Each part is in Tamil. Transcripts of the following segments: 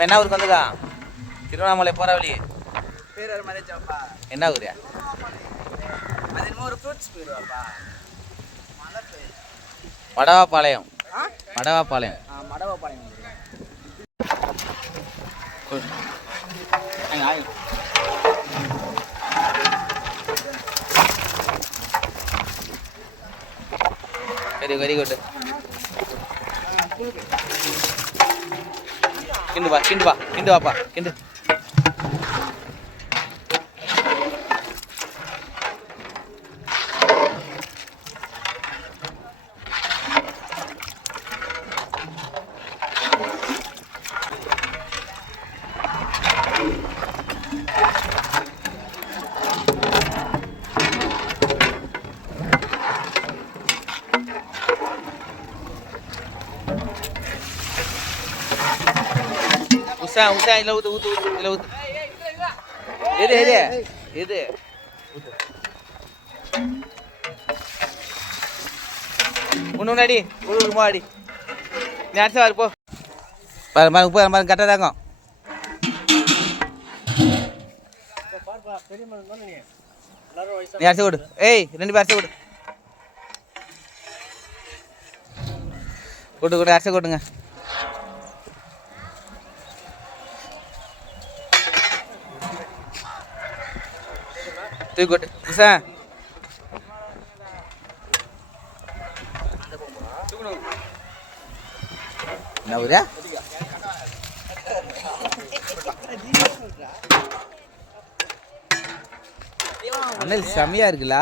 அவன் என்ன ஊருக்கு வந்துருக்கான் திருவண்ணாமலை போகிற வழி பேர் ஒரு மாதிரி சாப்பா என்ன ஊரியா அது என்னமோ ஒரு ஃப்ரூட்ஸ் போயிடுவாப்பா மலை பேர் மடவாப்பாளையம். மடவாப்பாளையம். ஆ மடவாப்பாளையம் வந்துருக்கேன் வெரி வெரி குட் கிண்டு வா கிண்டு வா கிண்டு வாப்பா கிண்டு. உஷா உஷா இதில் ஊத்து ஊத்து ஊத்து இதில் ஊத்து எது எது எது ஊத்து ஒன்று முன்னாடி ஒரு ஒரு மாடி நீ அடுத்த வாரு போ பாரு பாரு பாரு பாரு கரெக்டாக தாங்க நீ அரிசி கொடு ஏய் ரெண்டு பேர் அரிசி கொடு கொடு கொடு அரிசி கொட்டுங்க தூக்கி கொட்டு என்ன ஊரா? அண்ணல் செமையா இருக்குல்ல?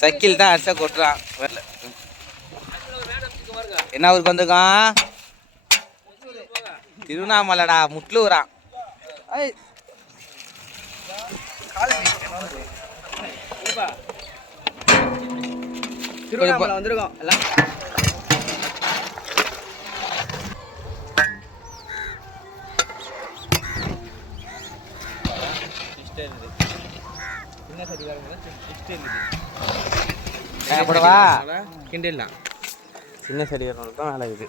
சைக்கிள் தான் அடிச்சா கொட்டுறான். வரல. என்ன ஊருக்கு வந்திருக்கான்? திருவண்ணாமலைடா முட்லூரான் திருவண்ணாமலை வந்திருக்கோம். எல்லாம். போடவா? கிண்டிடலாம் சின்ன சரி தான் வேலை இருக்குது.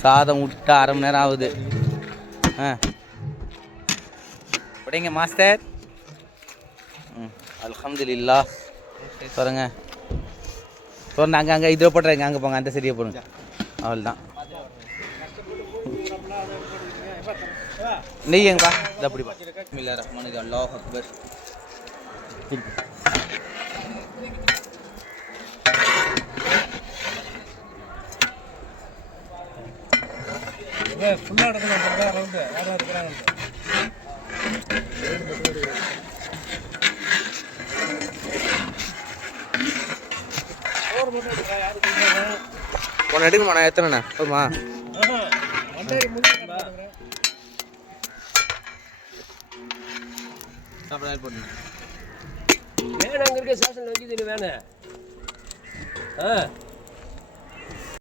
சாதம் விட்டு அரை மணி நேரம் ஆகுது. ஆ. அப்படிங்க மாஸ்டர். ம் அல்ஹம்துலில்லா பாருங்க. பாருங்க அங்கே அங்கே இதில் போட்டுறேங்க அங்கே போங்க அந்த சரியை போடுங்க. அவ்வளோதான் நெய் எங்கப்பா இது அப்படிப்பா பிஸ்மில்லா ரஹ்மானுக்கு அல்லாஹ் அக்பர். உன்னை எடுக்குமா நான் எத்தனைண்ணே போதுமா? சாப்பிட போடுங்க வேணும் அங்கே இருக்க ஸ்டேஷன் வைக்குது வேணும். ஆ.